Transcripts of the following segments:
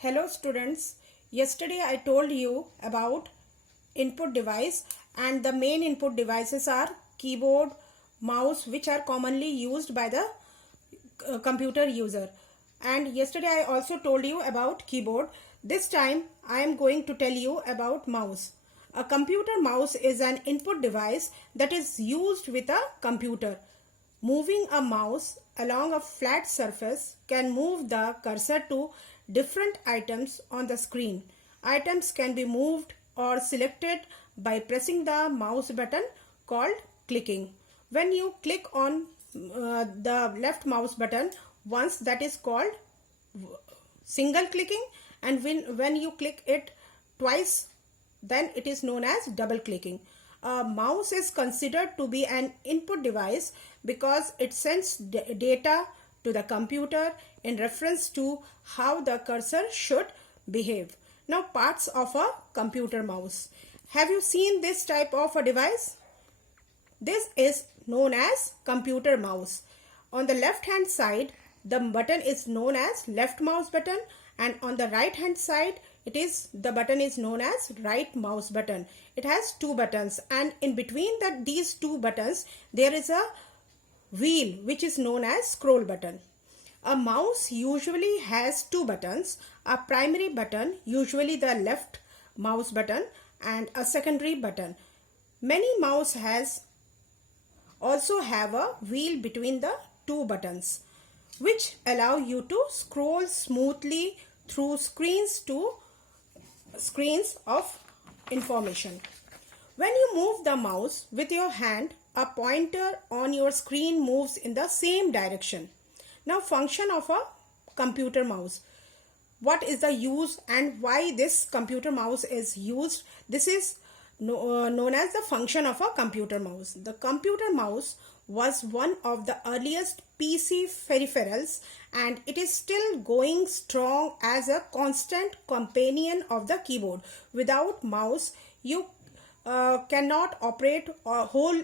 Hello students, yesterday I told you about input device and the main input devices are keyboard, mouse which are commonly used by the computer user. And yesterday I also told you about keyboard. This time I am going to tell you about mouse. A computer mouse is an input device that is used with a computer. Moving a mouse along a flat surface can move the cursor to different items on the screen. Items can be moved or selected by pressing the mouse button called clicking. When you click on the left mouse button once, that is called single clicking, and when you click it twice, then it is known as double clicking. A mouse is considered to be an input device because it sends data to the computer in reference to how the cursor should behave. Now, parts of a computer mouse. Have you seen this type of a device? This is known as computer mouse. On the left hand side, the button is known as left mouse button, and on the right hand side the button is known as right mouse button. It has two buttons, and in between these two buttons there is a wheel which is known as scroll button. A mouse usually has two buttons, a primary button, usually the left mouse button, and a secondary button. Many mouse also have a wheel between the two buttons which allow you to scroll smoothly through screens of information. When you move the mouse with your hand, a pointer on your screen moves in the same direction. Now, function of a computer mouse. What is the use and why this computer mouse is used? This is known as the function of a computer mouse. The computer mouse was one of the earliest PC peripherals, and it is still going strong as a constant companion of the keyboard. Without mouse, you cannot operate, whole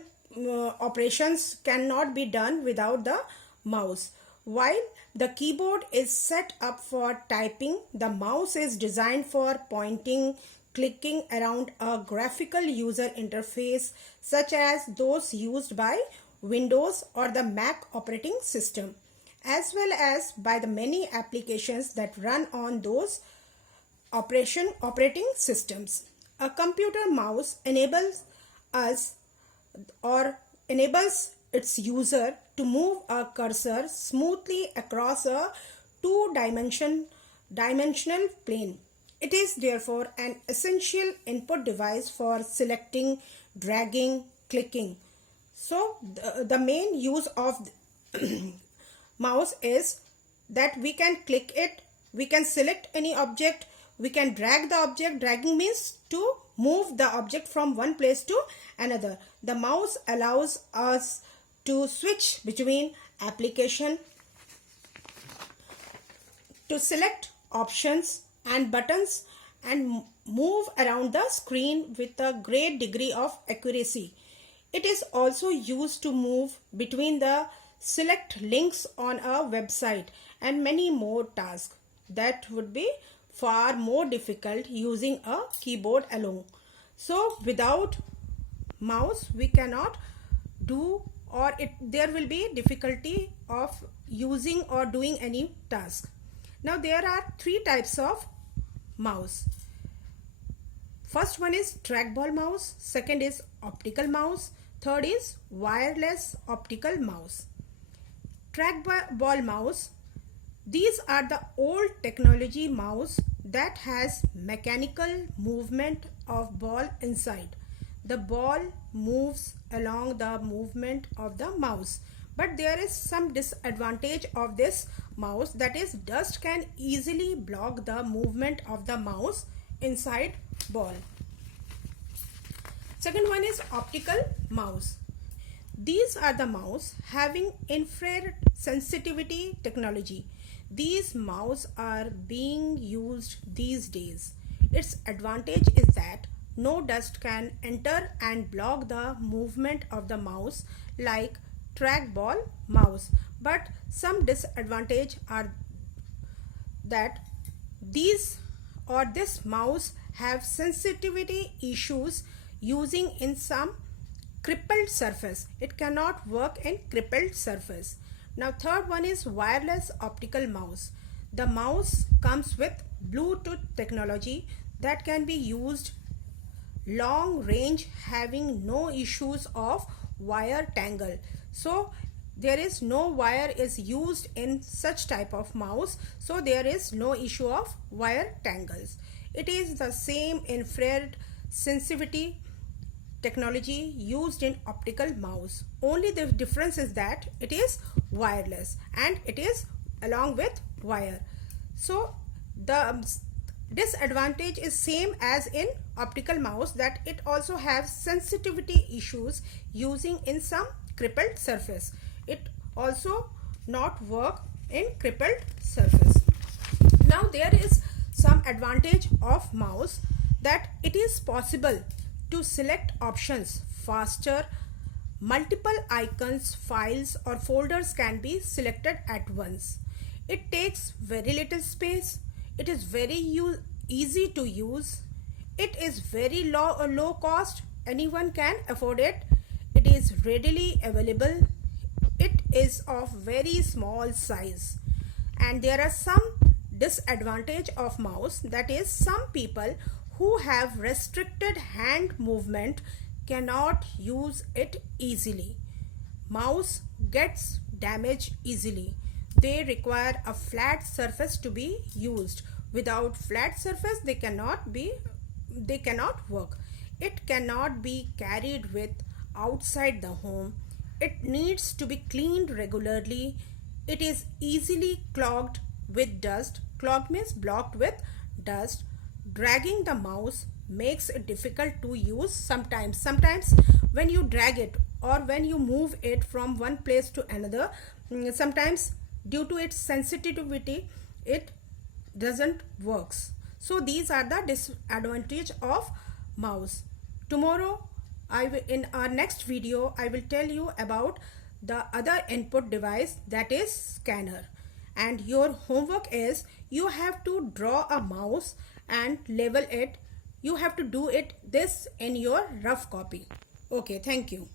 operations cannot be done without the mouse. While the keyboard is set up for typing, the mouse is designed for pointing, clicking around a graphical user interface such as those used by Windows or the Mac operating system, as well as by the many applications that run on those operating systems. A computer mouse enables its user to move a cursor smoothly across a two-dimensional plane. It is therefore an essential input device for selecting, dragging, clicking. So the main use of mouse is that we can click it, we can select any object, we can drag the object. Dragging means to move the object from one place to another. The mouse allows us to switch between application, to select options and buttons, and move around the screen with a great degree of accuracy. It is also used to move between the select links on a website and many more tasks that would be far more difficult using a keyboard alone. So without mouse we cannot do, or there will be difficulty of using or doing any task. Now there are three types of mouse. First one is trackball mouse, second is optical mouse, third is wireless optical mouse. Trackball mouse, these are the old technology mouse that has mechanical movement of ball inside. The ball moves along the movement of the mouse, but there is some disadvantage of this mouse, that is dust can easily block the movement of the mouse inside ball. Second one is optical mouse. These are the mouse having infrared sensitivity technology. These mouse are being used these days. Its advantage is that no dust can enter and block the movement of the mouse like trackball mouse, but some disadvantage are that this mouse have sensitivity issues using in some crippled surface. It cannot work in crippled surface. Now third one is wireless optical mouse. The mouse comes with Bluetooth technology that can be used long range, having no issues of wire tangle. So there is no wire is used in such type of mouse, so there is no issue of wire tangles. It is the same infrared sensitivity technology used in optical mouse. Only the difference is that it is wireless and it is along with wire. So the disadvantage is same as in optical mouse, that it also has sensitivity issues using in some crippled surface. It also not work in crippled surface. Now there is some advantage of mouse, that it is possible to select options faster. Multiple icons, files or folders can be selected at once. It takes very little space. It is very easy to use. It is very low cost. Anyone can afford it. It is readily available. It is of very small size. And there are some disadvantage of mouse, that is some people who have restricted hand movement cannot use it easily. Mouse gets damaged easily. They require a flat surface to be used. Without flat surface they cannot work. It cannot be carried with outside the home. It needs to be cleaned regularly. It is easily clogged with dust. Clogged means blocked with dust. Dragging the mouse makes it difficult to use sometimes. When you drag it or when you move it from one place to another, sometimes due to its sensitivity it doesn't works. So these are the disadvantage of mouse. Tomorrow in our next video I will tell you about the other input device, that is scanner. And your homework is you have to draw a mouse and label it. You have to do this in your rough copy. Okay, thank you.